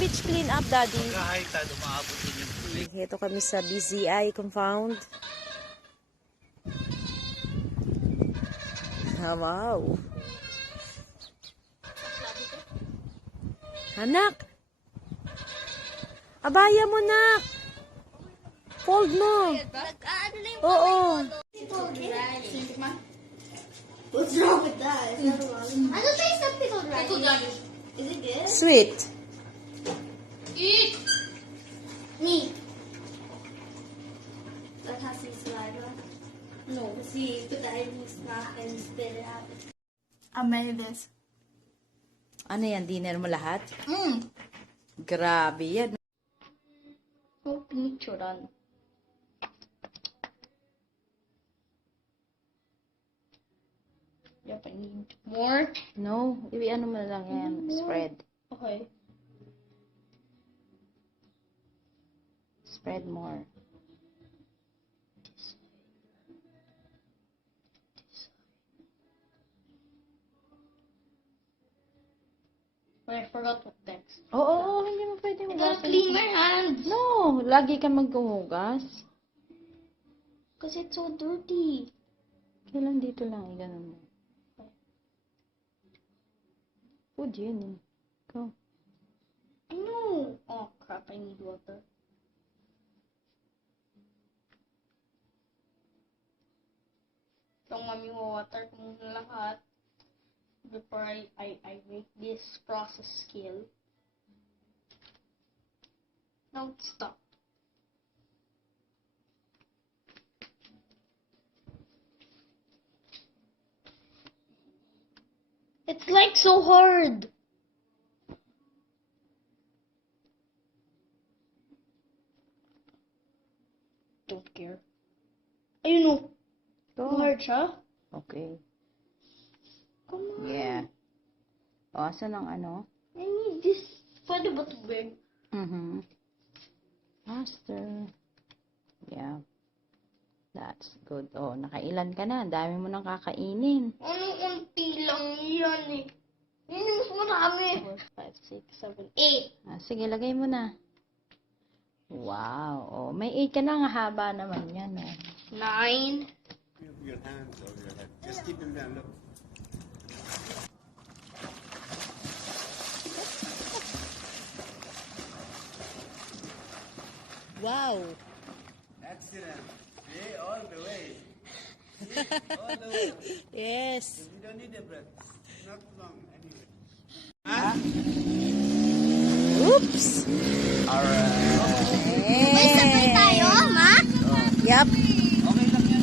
beach clean up, Daddy. Kahit dumaabot din yung tubig. Ito kami sa BZI compound. Ah, wow. Anak! Abaya mo, nak! Fold mo! Oo. What's wrong with that? I don't taste the pickled radish. Is it good? Sweet. Eat! Me. That has some saliva. No. See, put that in his mouth and spit it out. I made this. Ano yan? Dinner mo lahat? Mmm. Grabe yan. Oh, pinichuran. Yep, I need more. No, ano mo na lang yan. Spread. Okay. Spread more. Wait, I forgot what next. Oo, hindi mo pwede I gotta hugasan. clean my hands. No, lagi ka maghuhugas. Because it's so dirty. Kailan dito lang, ganun mo. Food yun eh. Go. I know. Oh crap, I need water. Yung mami water ko muna lahat before I make this process skill. Now stop. It's like so hard. Don't care. Ayun o. Go. Hard siya. Okay. Come on. Yeah. O, asan ang ano? I need this. Pwede ba ito big? Faster. Yeah. That's good. Oh, nakailan ka na? Dami mo nang kakainin. Ano unti lang yan eh. Yun yung mas marami. 4, 5, 6, 7, 8. Sige, lagay mo na. Wow. Oh, may 8 ka na. Ang haba naman yan. Oh. 9. Your hands over your head. Just keep them down. Look. Wow. Excellent. See, all the way. See, all the way. Yes. You don't need a breath. Not long anyway. Oops. Alright. May sabay tayo, ma? Yup. Okay lang yan.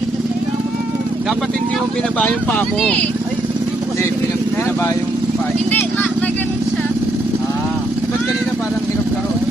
Dapat hindi mo binaba yung paa mo. Hindi, binaba yung paa. Hindi, na ganun siya. Ba't kanina parang hirap ka ron?